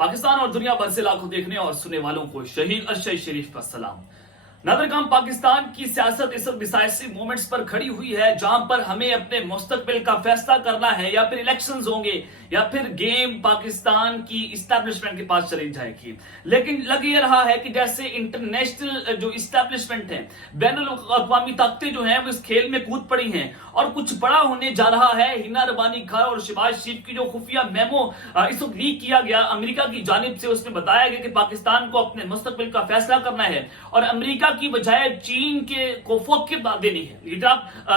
पाकिस्तान और दुनिया भर से लाखों देखने और सुनने वालों को शहीद अशहद शरीफ का सलाम। नादरकाम पाकिस्तान की सियासत इस डिसाइसिव मोमेंट्स पर खड़ी हुई है जहां पर हमें अपने मुस्तकबिल का फैसला करना है, या फिर इलेक्शंस होंगे या फिर गेम पाकिस्तान की इस्टेब्लिशमेंट के पास चली जाएगी। लेकिन लग ये रहा है कि जैसे इंटरनेशनल जो इस्टेब्लिशमेंट है, बैनुल अक़वामी ताकतें जो हैं वो इस खेल में कूद पड़ी हैं और कुछ बड़ा होने जा रहा है। हिना रबानी खान और शहबाज शरीफ की जो खुफिया मेमो इस वक्त लीक किया गया अमेरिका की जानिब से, उसमें बताया गया कि पाकिस्तान को अपने मुस्तकबिल का फैसला करना है और अमेरिका की बजाय चीन के को फोक देनी है।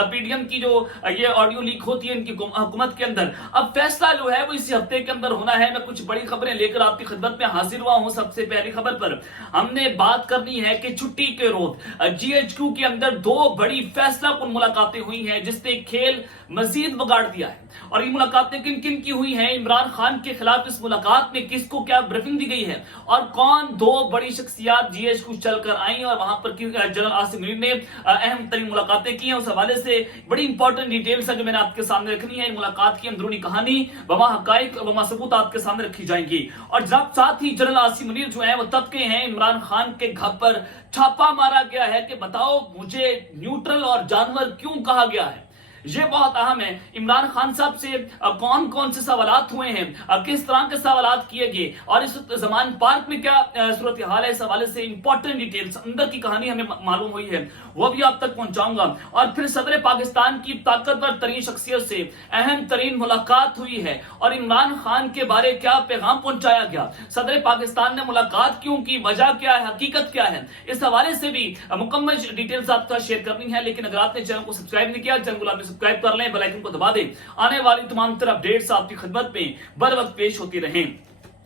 पीडीएम की जो ये ऑडियो लीक होती है इनकी हुकूमत के अंदर, अब फैसला जो है वो इसी हफ्ते के अंदर होना है। मैं कुछ बड़ी खबरें लेकर आपकी खिदमत में हाजिर हुआ हूं। सबसे पहली खबर पर हमने बात करनी है कि छुट्टी के रोज जीएचक्यू के अंदर दो बड़ी फैसलाकुन मुलाकातें हुई हैं जिसने खेल मजीद बिगाड़ दिया है। और ये मुलाकातें किन किन की हुई हैं, इमरान खान के खिलाफ इस मुलाकात में किसको क्या ब्रीफिंग दी गई है और कौन दो बड़ी शख्सियात जीएचक्यू चलकर आई और वहां पर जनरल आसिम मुनीर ने अहम तरीन मुलाकातें की हैं, उस हवाले से बड़ी इंपॉर्टेंट डिटेल्स अगर मैंने आपके सामने रखनी है। मुलाकात की अंदरूनी कहानी वमा हकाइक वमा सबूत आपके सामने रखी जाएंगी। और जब साथ ही जनरल आसिम मुनीर जो है वो तब के हैं इमरान खान के घर पर छापा मारा गया है कि बताओ मुझे न्यूट्रल और जानवर क्यों कहा गया है। ये बहुत अहम है। इमरान खान साहब से कौन कौन से सवालात हुए हैं, किस तरह के सवालात किए गए और इस जमान पार्क में क्या सूरत हाल है, इस हवाले से इंपॉर्टेंट डिटेल्स अंदर की कहानी हमें मालूम हुई है, वो भी आप तक पहुंचाऊंगा। और फिर सदर पाकिस्तान की ताकतवर तरीन शख्सियत से अहम तरीन मुलाकात हुई है और इमरान खान के बारे क्या पैगाम पहुंचाया गया, सदर पाकिस्तान ने मुलाकात क्यों की, वजह क्या है, हकीकत क्या है, इस हवाले से भी मुकम्मल डिटेल्स आपके साथ शेयर करनी है। लेकिन अगर आपने चैनल को सब्सक्राइब नहीं किया, चैनल को सब्सक्राइब कर लें, बेल आइकन को दबा दें। आने वाली तमाम तरह अपडेट्स आपकी खिदमत में बर वक्त पेश होती रहें।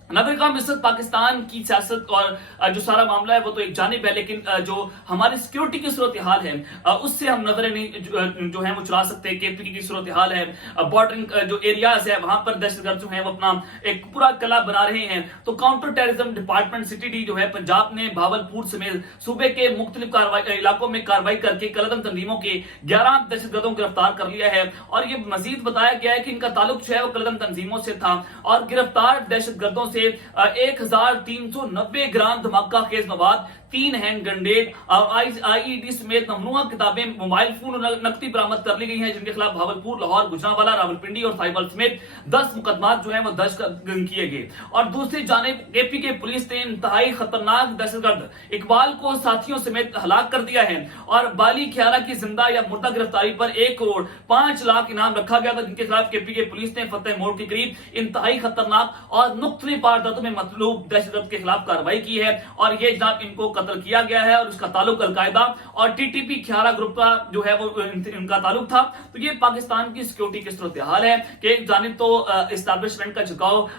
नादरकाम इस वक्त पाकिस्तान की सियासत और जो सारा मामला है वो तो एक जानिब है, लेकिन जो हमारी सिक्योरिटी की सूरत हाल है उससे हम नजरें नहीं जो है वो चुरा सकते। केपी की सूरत हाल है, बॉर्डरिंग जो एरियाज है वहां पर दहशतगर्द जो है वो अपना एक पूरा कला बना रहे हैं। तो काउंटर टेररिज्म डिपार्टमेंट सिटी जो है पंजाब ने भावलपुर समेत सूबे के मुख्तलिफ इलाकों में कार्रवाई करके कलदम तंजीमों के 11 दहशतगर्दों को गिरफ्तार कर लिया है। और ये मजीद बताया गया है कि इनका ताल्लुक जो है वो कलदम तंजीमों से था और गिरफ्तार दहशतगर्दों से 1390 ग्राम धमाका खेज मवाद, 3 हैंड ग्रेनेड और आईईडी समेत ममनुआ किताबें, मोबाइल फोन और नकदी बरामद कर ली गई हैं, जिनके खिलाफ भावलपुर, लाहौर, गुजरांवाला, रावलपिंडी और साहिवाल समेत 10 मुकदमात जो हैं वो दर्ज किए गए। और दूसरी जानिब एपी के पुलिस ने इंतहाई खतरनाक दहशतगर्द इकबाल को साथियों समेत हलाक कर दिया है और बाली खियारा की जिंदा या मुर्दा गिरफ्तारी पर 1 करोड़ 5 लाख इनाम रखा गया था, जिनके खिलाफ केपी के पुलिस ने फतेह मोड़ के करीब इंतहाई खतरनाक और मुख्तलिफ वारदातों में मतलूब दहशतगर्द के खिलाफ कार्रवाई की है और ये जनाब इनको कत्ल किया गया है और उसका ताल्लुक अलकायदा और टीटीपी खियारा ग्रुप का जो है वो इनका ताल्लुक था। तो ये पाकिस्तान की सिक्योरिटी की सूरत हाल है कि एक जानिब तो एस्टैब्लिशमेंट का झुकाव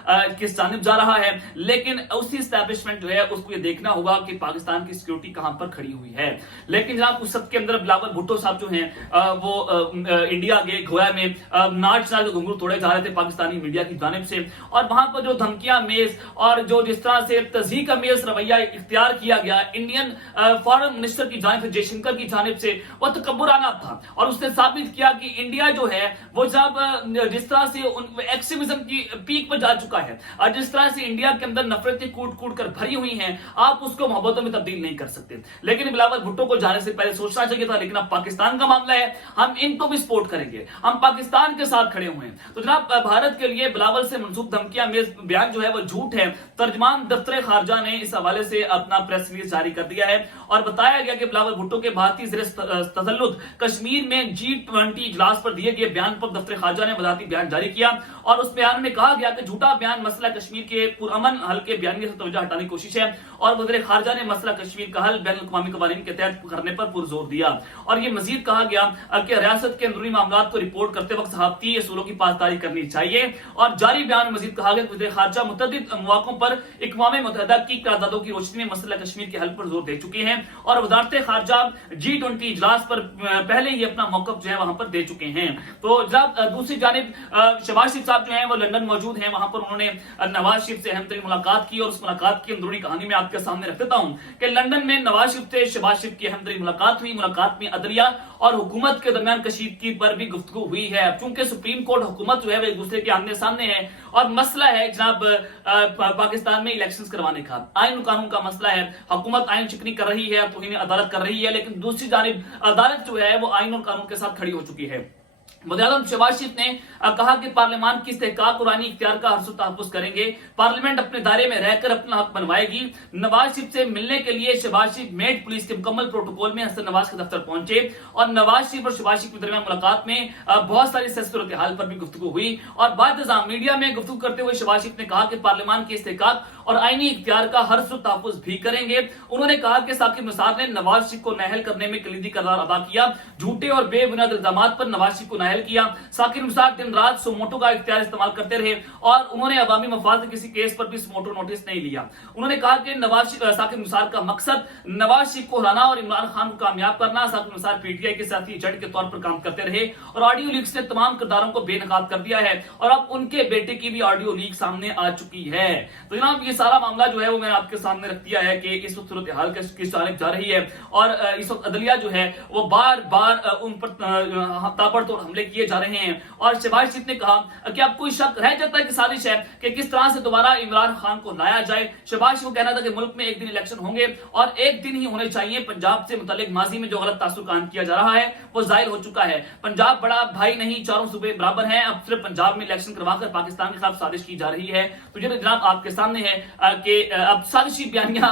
किस जानिब जा रहा है, लेकिन उसी एस्टैब्लिशमेंट जो है उसको ये देखना होगा कि पाकिस्तान की सिक्योरिटी कहां पर खड़ी हुई है। लेकिन जनाब उस सब के अंदर बिलावल भुट्टो साहब जो हैं वो इंडिया गए, गोया में नाच के घुंघरू तोड़े जा रहे थे पाकिस्तानी मीडिया की जानिब से और वहां पर जो धमकियां मेज और जो जिस तरह से तज़हीक मेज रवैया इख्तियार किया गया इंडियन फॉरेन मिनिस्टर की जानिब से, जयशंकर की जानिब से, वो तकब्बुराना था और उसने साबित किया कि इंडिया जो है वो जब जिस तरह से एक्सट्रीमिज्म की पीक पर जा चुका है और जिस तरह से इंडिया के अंदर नफरतें कूट कूट कर भरी हुई हैं, आप उसको मोहब्बतों में तब्दील नहीं कर सकते। लेकिन बिलावल भुट्टो को जाने से पहले सोचना चाहिए था, लेकिन अब पाकिस्तान का मामला है, हम इनको भी सपोर्ट करेंगे, हम पाकिस्तान के साथ खड़े हुए हैं। तो जनाब भारत के लिए बिलावल से मंसूब धमकियां मेज बयान जो है वो झूठ है। तर्जमान दफ्तर खारजा ने इस हवाले से अपना प्रेस रिलीज जारी कर दिया है और बताया गया कि बिलावल भुट्टो के भारतीय तसल्लुत कश्मीर में G20 इजलास पर दिए गए बयान पर दफ्तर खारजा ने वजारती बयान जारी किया और उस बयान में कहा गया कि झूठा बयान मसला कश्मीर के पुरअमन हल के बयान से तवज्जो हटाने की कोशिश है और वज़ीर खारजा ने मसला कश्मीर का हल बैनुल अक़वामी क़वानीन के तहत करने पर पुरजोर दिया। और ये मजीद कहा गया कि रियासत के अंदरूनी मामलात को रिपोर्ट करते वक्त सहाफ़ती असूलों की पासदारी करनी चाहिए। और जारी बयान में मजीद कहा गया कि वज़ीर खारजा मुतअद्दिद मौक़ों पर अक़वाम मुत्तहिदा की करारदादों की रोशनी में मसला कश्मीर के हल पर जोर दे चुके हैं और वज़ारत खारजा G20 इजलास पर पहले ही अपना मौक़िफ़ जो है वहां पर दे चुके हैं। तो जब दूसरी जानिब शहबाज शरीफ साहब जो हैं वो लंदन मौजूद हैं, वहां पर उन्होंने नवाज शरीफ से अहम तरीन मुलाकात की और उस मुलाकात की अंदरूनी कहानी में आपके सामने रख देता हूं कि लंदन में नवाज शरीफ से शहबाज शरीफ की अहम तरीन मुलाकात हुई। मुलाकात में अदलिया और हुकूमत के दरमियान कशीदगी पर भी गुफ्तगू हुई है। चूंकि सुप्रीम कोर्ट हुकूमत जो है वो एक दूसरे के आमने सामने है और मसला है जनाब पाकिस्तान में इलेक्शंस करवाने का, आइन कानून का मसला है। हुकूमत आइन चिकनी कर रही है, तौहीन अदालत कर रही है, लेकिन दूसरी जानिब अदालत जो है वो आइन और कानून के साथ खड़ी हो चुकी है। वज़ीर-ए-आज़म शहबाज शरीफ ने कहा कि पार्लियामान की इस्तेहकाक और आईनी इख्तियार का हर तहफ़्फ़ुज़ करेंगे, पार्लियामेंट अपने दायरे में रहकर अपना हक बनवाएगी। नवाज शरीफ से मिलने के लिए शहबाज शरीफ मेट पुलिस के मुकम्मल प्रोटोकॉल में हसन नवाज के दफ्तर पहुंचे और नवाज शरीफ और शहबाज शरीफ के दरमियान मुलाकात में बहुत सारी सूरत हाल पर भी गुफ्तगू हुई। और बाद मीडिया में गुफ्तगू करते हुए शहबाज शरीफ ने कहा कि पार्लियामान की इस्तेहकाक और आईनी इख्तियार का हर तहफ़्फ़ुज़ भी करेंगे। उन्होंने कहा कि साकिब निसार ने नवाज शरीफ को नाअहल करने में कलीदी किरदार अदा किया, झूठे और बेबुनियाद इल्जामात पर नवाज शरीफ को नाअहल किया। साकिब निसार दिन रात सुमोटो का इख्तियार इस्तेमाल करते रहे और उन्होंने अवामी मफाद के किसी केस पर भी सुमोटो नोटिस नहीं लिया। उन्होंने कहा कि साकिब निसार का मकसद नवाज शरीफ को हराना और इमरान खान को कामयाब करना। साकिब निसार पीटीआई के साथी एजेंट के तौर पर काम करते रहे और ऑडियो लीक्स ने तमाम किरदारों को बेनकाब कर दिया है और अब उनके बेटे की भी ऑडियो लीक सामने आ चुकी है। तो जनाब ये सारा मामला जो है वो मैंने आपके सामने रख दिया है कि इस वक्त सूरत हाल किस जानिब जा रही है और इस वक्त अदलिया जो है वो बार बार उन पर ताबड़तोड़ हमले किए जा रहे हैं। और शहबाज शरीफ ने कहा कि अब कोई शक रह जाता है कि साजिश है कि किस तरह से दोबारा इमरान खान को लाया जाए। शहबाज शरीफ को कहना था कि मुल्क में एक दिन इलेक्शन होंगे और एक दिन ही होने चाहिए। पंजाब से मुतालिक माजी में जो गलत तासुर कायम किया जा रहा है वो जाहिर हो चुका है। पंजाब बड़ा भाई नहीं, चारों सूबे बराबर हैं। अब सिर्फ पंजाब में इलेक्शन करवाकर पाकिस्तान के खिलाफ साजिश की जा रही है। तो ये जनाब आपके सामने है कि अब साजिशी बयानियां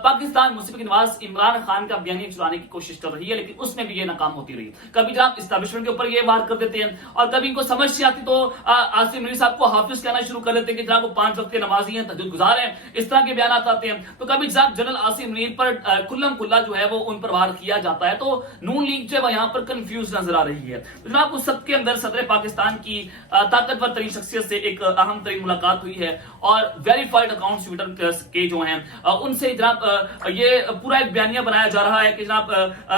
पाकिस्तान मुस्लिम नवाज इमरान खान का बयानिया चुराने की कोशिश कर रही है, लेकिन उसमें भी ये नाकाम होती रही। कभी जनाब इस्टेब्लिशमेंट के ऊपर ये वार कर देते हैं और कभी इनको समझ से आती तो आसिम नूरी साहब को हाफिज कहना शुरू कर देते हैं कि जनाब वो 5 वक्त के नमाजी हैं, तहज्जुद गुजार हैं, इस तरह के बयान आते हैं। तो कभी जनाब जनरल आसिम नूरी पर खुल्लम खुल्ला जो है वो उन पर वार किया जाता है। तो नून लीग जो है यहाँ पर कंफ्यूज नजर आ रही है। तो जनाब उस सब के अंदर सदर पाकिस्तान की ताकतवर तरीन शख्सियत से एक अहम तरीन मुलाकात हुई है और वेरीफाइड अकाउंट ट्विटर के जो हैं उनसे जनाब ये पूरा एक बयानिया बनाया जा रहा है कि जनाब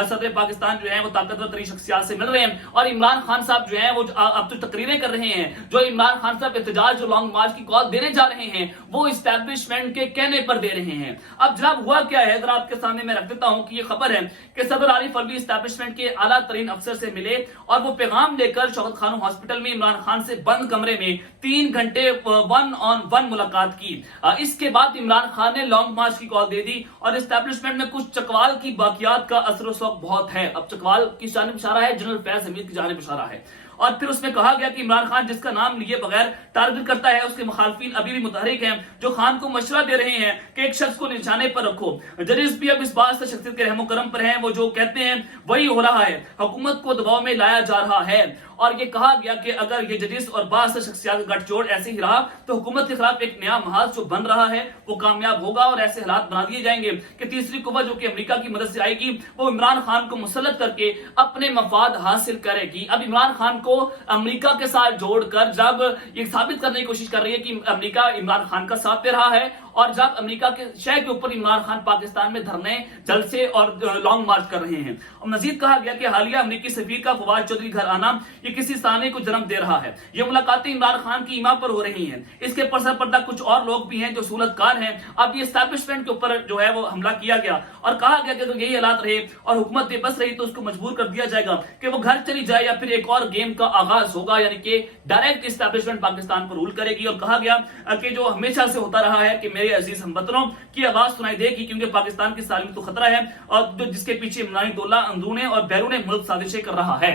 सदर पाकिस्तान जो है वो ताकतवर तरीन शख्सियत से मिल रहे हैं और इमरान खान साहब जो है वो अब तो तकरीरें कर रहे हैं। जो इमरान खान साहब एहतजाज जो लॉन्ग मार्च की कॉल देने जा रहे हैं वो इस्टेब्लिशमेंट के कहने पर दे रहे हैं। अब जनाब हुआ क्या है जरा आपके सामने मैं रख देता हूं कि ये खबर है कि सदर आरिफ अलवी इस्टेब्लिशमेंट के आला तरीन अफसर से मिले और वो पैगाम लेकर शौकत खानम हॉस्पिटल में इमरान खान से बंद कमरे में 3 घंटे 1-on-1 मुलाकात की। इसके बाद इमरान खान ने लॉन्ग मार्च की कॉल दे दी और इस्टेब्लिशमेंट में कुछ चकवाल की बाकियात का असर शौक बहुत है। अब चकवाल की जानिब इशारा है, जनरल फैज हमीद की जानिब इशारा है। और फिर उसमें कहा गया कि इमरान खान जिसका नाम लिए बगैर टारगेट करता है उसके मुखालफिन अभी भी मुतहरिक हैं जो खान को मशवरा दे रहे हैं कि एक शख्स को निशाने पर रखो। जजेस भी अब इस बात से शख्सियत के रहमो करम पर हैं, वो जो कहते हैं वही हो रहा है, हुकूमत को दबाव में लाया जा रहा है। और ये कहा गया कि अगर ये जजेस और बास शख्सियात का गठजोड़ ऐसे ही रहा तो हुकूमत के खिलाफ एक नया महाज जो बन रहा है वो कामयाब होगा और ऐसे हालात बना दिए जाएंगे कि तीसरी कुव्वत जो कि अमेरिका की मदद से आएगी वो इमरान खान को मुसल्लत करके अपने मफाद हासिल करेगी। अब इमरान खान को अमेरिका के साथ जोड़कर जब ये साबित करने की कोशिश कर रही है कि अमेरिका इमरान खान का साथ दे रहा है और जब अमेरिका के शहर के ऊपर इमरान खान पाकिस्तान में धरने जलसे और लॉन्ग मार्च कर रहे हैं। और मजीद कहा गया कि हालिया अमेरिकी सफीर का फवाद चौधरी घर आना ये किसी साने को जन्म दे रहा है। ये मुलाकातें इमरान खान की ईमा पर हो रही हैं। इसके पर्दा कुछ और लोग भी हैं जो सहूलतकार हैं। अब ये एस्टैब्लिशमेंट के ऊपर जो है वो हमला किया गया और कहा गया कि अगर यही हालात रहे और हुकूमत बेबस रही तो उसको मजबूर कर दिया जाएगा कि वो घर चली जाए या फिर एक और गेम का आगाज होगा, यानी कि डायरेक्ट एस्टैब्लिशमेंट पाकिस्तान पर रूल करेगी। और कहा गया कि जो हमेशा से होता रहा है कि मेरे अजीज हमवतनों की आवाज सुनाई देगी क्योंकि पाकिस्तान की सालिम तो खतरा है और जो जिसके पीछे इमरानी दौला अंदरूने और बैरूने मुल्क साजिशें कर रहा है।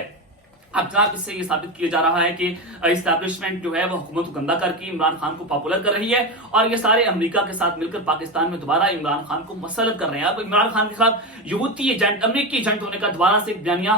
अब जनाब इससे ये साबित किया जा रहा है कि एस्टैब्लिशमेंट जो है वो हुकूमत को गंदा करके इमरान खान को पॉपुलर कर रही है और ये सारे अमेरिका के साथ मिलकर पाकिस्तान में दोबारा इमरान खान को मसलत कर रहे हैं। अब इमरान खान के खिलाफ यूती एजेंट अमेरिकी एजेंट होने का दोबारा से एक बयानिया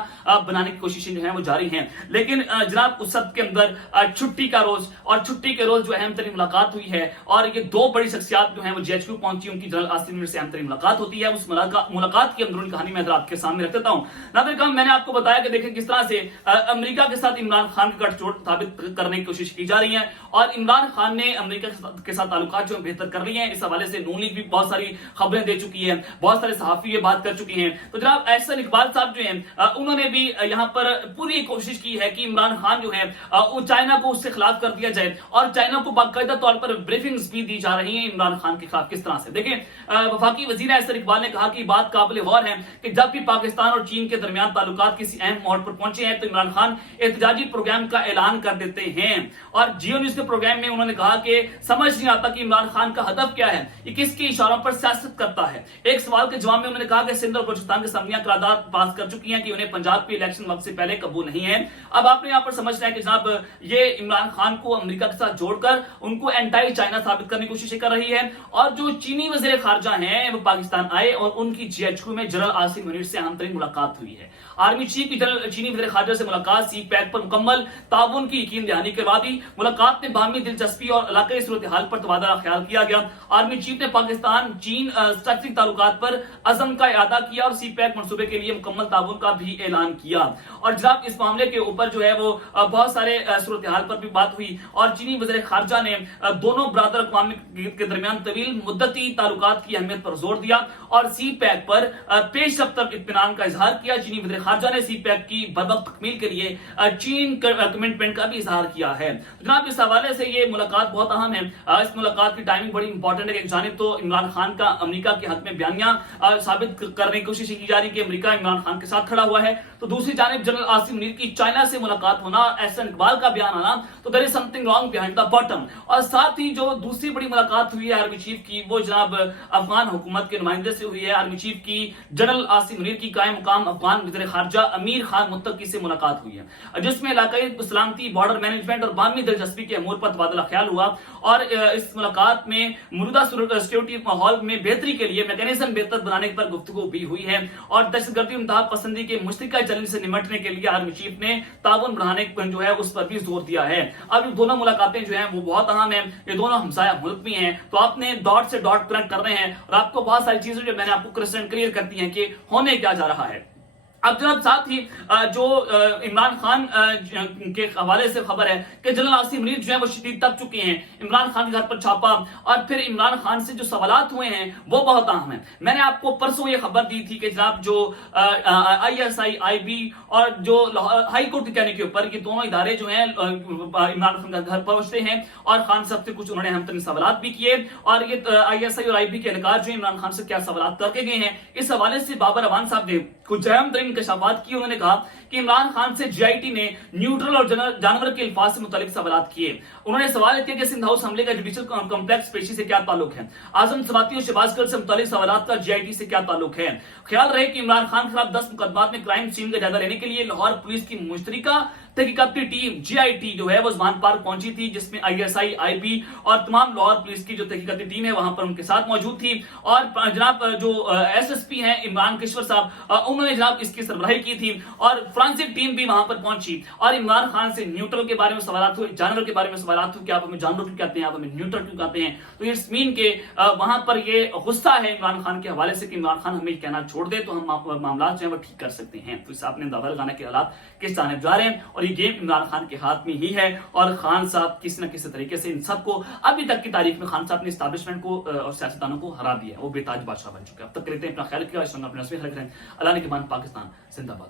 बनाने की कोशिशें जो है वो जारी हैं। लेकिन जनाब उस सब के अंदर छुट्टी का रोज और छुट्टी के रोज जो अहम तरीन मुलाकात हुई है और ये 2 बड़ी शख्सियात जो है वो जेएचक्यू पहुंची, उनकी जनरल आसिम नूरी से अहम तरीन मुलाकात होती है। उस मुलाकात की अंदरूनी कहानी मैं आपके सामने रख देता हूँ। नाज़रीन मैंने आपको बताया कि देखें किस तरह से अमेरिका के साथ इमरान खान का गठजोड़ साबित करने की कोशिश की जा रही है और इमरान खान ने अमेरिका के साथ ताल्लुकात जो बेहतर कर लिए हैं। इस हवाले से नून लीग भी बहुत सारी खबरें दे चुकी है, बहुत सारे सहाफी ये बात कर चुकी हैं। तो जनाब एहसन इकबाल साहब जो हैं उन्होंने भी यहाँ पर पूरी कोशिश की है कि इमरान खान जो है वो चाइना को उससे खिलाफ कर दिया जाए और चाइना को बाकायदा तौर पर ब्रीफिंग्स भी दी जा रही है इमरान खान के खिलाफ। किस तरह से देखें, वफाकी वजीर एहसन इकबाल ने कहा कि बात काबिल गौर है कि जब भी पाकिस्तान और चीन के दरमियान ताल्लुकात किसी अहम मोड़ पर पहुंचे हैं तो इमरान خان احتجاجی پروگرام کا اعلان کر دیتے ہیں اور جیو نیوز کے پروگرام میں انہوں نے کہا کہ سمجھ نہیں آتا کہ عمران خان کا ہدف کیا ہے, یہ کس کے اشاروں پر سیاست کرتا ہے. ایک سوال کے جواب میں انہوں نے کہا کہ سندھ اور بلوچستان کی اسمبلیاں قرارداد پاس کر چکی ہیں کہ انہیں پنجاب کے الیکشن وقت سے پہلے قبول نہیں ہے. اب آپ نے یہاں پر سمجھنا ہے کہ جناب یہ عمران خان کو امریکہ کے ساتھ جوڑ کر ان کو اینٹائی چائنا ثابت کرنے کی کوشش کر رہی ہے. اور جو چینی وزیر خارجہ ہیں وہ پاکستان آئے اور ان کی جی ایچ کیو میں جنرل آصف منیر سے اہم ترین ملاقات ہوئی ہے. آرمی چیف کی جنرل چینی وزیر خارجہ سے ملاقات سی پیک پر مکمل تعاون کی یقین دہانی کروا دی. ملاقات میں باہمی دلچسپی اور علاقائی صورتحال پر تبادلہ خیال کیا گیا. آرمی چیف نے پاکستان چین اسٹریٹجک تعلقات پر عزم کا اعادہ کیا اور سی پیک منصوبے کے لیے مکمل تعاون کا بھی اعلان کیا. اور جناب اس معاملے کے اوپر جو ہے وہ بہت سارے صورتحال پر بھی بات ہوئی اور چینی وزیر خارجہ نے دونوں برادر اقوام کے درمیان طویل مدتی تعلقات کی اہمیت پر زور دیا اور سی پیک پر پیش رفت اطمینان کا اظہار کیا. چینی وزیر خارجہ نے سی پیک کی بروقت تکمیل کے لیے چین کمٹمنٹ کا بھی اظہار کیا ہے. جناب اس حوالے سے یہ ملاقات بہت اہم ہے. اس ملاقات کی ٹائمنگ بڑی امپورٹنٹ ہے. ایک جانب تو عمران خان کا امریکہ کے حق میں بیانیہ ثابت کرنے کی کوشش کی جا رہی ہے کہ امریکہ عمران خان کے ساتھ کھڑا ہوا ہے, تو دوسری جانب جنرل آصف منیر کی چائنا سے ملاقات ہونا, احسن اقبال کا بیان آنا, تو there is something wrong behind the bottom. اور ساتھ ہی جو دوسری بڑی ملاقات ہوئی ہے آرمی چیف کی وہ جناب افغان حکومت کے نمائندے سے ہوئی ہے. آرمی چیف کی جنرل آصف منیر کی قائم مقام افغان وزیر خارجہ امیر خان متقی سے ملاقات ہوئی ہے جس میں علاقائی سلامتی, بارڈر مینجمنٹ اور باہمی دلچسپی کے امور پر تبادلہ خیال ہوا. اور اس ملاقات میں موجودہ سیکورٹی ماحول میں بہتری کے لیے میکینزم بہتر بنانے پر گفتگو بھی ہوئی ہے. اور دہشت گردی انتہا پسندی کے مشترکہ چیلنج سے نمٹنے کے لیے آرمی چیف نے تعاون بڑھانے جو ہے اس پر بھی زور دیا ہے. اب یہ دونوں ملاقاتیں جو ہیں وہ بہت اہم ہیں. یہ دونوں ہمسایہ ملک بھی ہیں, تو آپ نے ڈاٹ سے ڈاٹ کنیکٹ کرنے ہیں اور آپ کو بہت ساری چیزیں جو میں نے آپ کو کرسٹل کلیئر کرتی ہیں کہ ہونے کیا جا رہا ہے. اب جناب ساتھ ہی جو عمران خان کے حوالے سے خبر ہے کہ جنرل آصف منیر جو ہے وہ شدید تک چکے ہیں. عمران خان کے گھر پر چھاپا اور پھر عمران خان سے جو سوالات ہوئے ہیں وہ بہت اہم ہیں. میں نے آپ کو پرسوں یہ خبر دی تھی کہ جناب جو I S I, I be اور جو ہائی کورٹ کے کہنے کے اوپر یہ دونوں ادارے جو ہیں عمران خان کا گھر پہنچتے ہیں اور خان صاحب سے کچھ انہوں نے اہم ترین سوالات بھی کیے. اور یہ آئی ایس آئی اور آئی بی کے اہلکار جو عمران خان سے کیا سوالات کر کے گئے ہیں, اس حوالے سے بابر اعوان صاحب نے کچھ اہم ترین انکشافات کی. انہوں نے کہا کہ عمران خان سے جی آئی ٹی نے نیوٹرل اور جانور کے الفاظ سے متعلق سوالات کیے. انہوں نے سوال کیا کہ سندھ ہاؤس حملے کا جوڈیشل کمپلیکس پیشی سے کیا تعلق ہے, اعظم سواتی اور شہباز گل سے متعلق سوالات کا جی آئی ٹی سے کیا تعلق ہے. خیال رہے کہ عمران خان کے خلاف 10 مقدمات میں کرائم سین کا جائزہ لینے کے لیے لاہور پولیس کی مشترکہ تحقیقاتی ٹیم جی آئی ٹی جو ہے وہ زمان پارک پہنچی تھی, جس میں I S I, I be اور تمام لاہور پولیس کی جو تحقیقاتی ٹیم ہے وہاں پر ان کے ساتھ موجود تھی. اور جناب جو ایس ایس پی ہیں عمران کشور صاحب, انہوں نے جناب اس کی سربراہی کی تھی اور فرانسک ٹیم بھی وہاں پر پہنچی. اور عمران خان سے نیوٹرل کے بارے میں سوالات ہوئے, جانور کے بارے میں سوالات ہوئے کہ آپ ہمیں جانور کیوں کہتے ہیں, آپ ہمیں نیوٹرل کیوں کہتے ہیں. تو اٹس مین کہ وہاں پر یہ غصہ ہے عمران خان کے حوالے سے کہ عمران خان ہمیں کہنا چھوڑ دے تو ہم معاملات جو ہیں وہ ٹھیک کر سکتے ہیں. تو اس آپ نے اندازہ لگانا کہ حالات کس جانب جا رہے ہیں اور یہ گیم عمران خان کے ہاتھ میں ہی ہے. اور خان صاحب کسی نہ کسی طریقے سے ان سب کو ابھی تک کی تاریخ میں خان صاحب نے اسٹیبلشمنٹ کو اور سیاستدانوں کو ہرا دیا ہے, وہ بے تاج بادشاہ بن چکے ہیں. اب تک لیتے ہیں, اپنا خیال رکھیے گا, اللہ نے کے بعد پاکستان زندہ باد.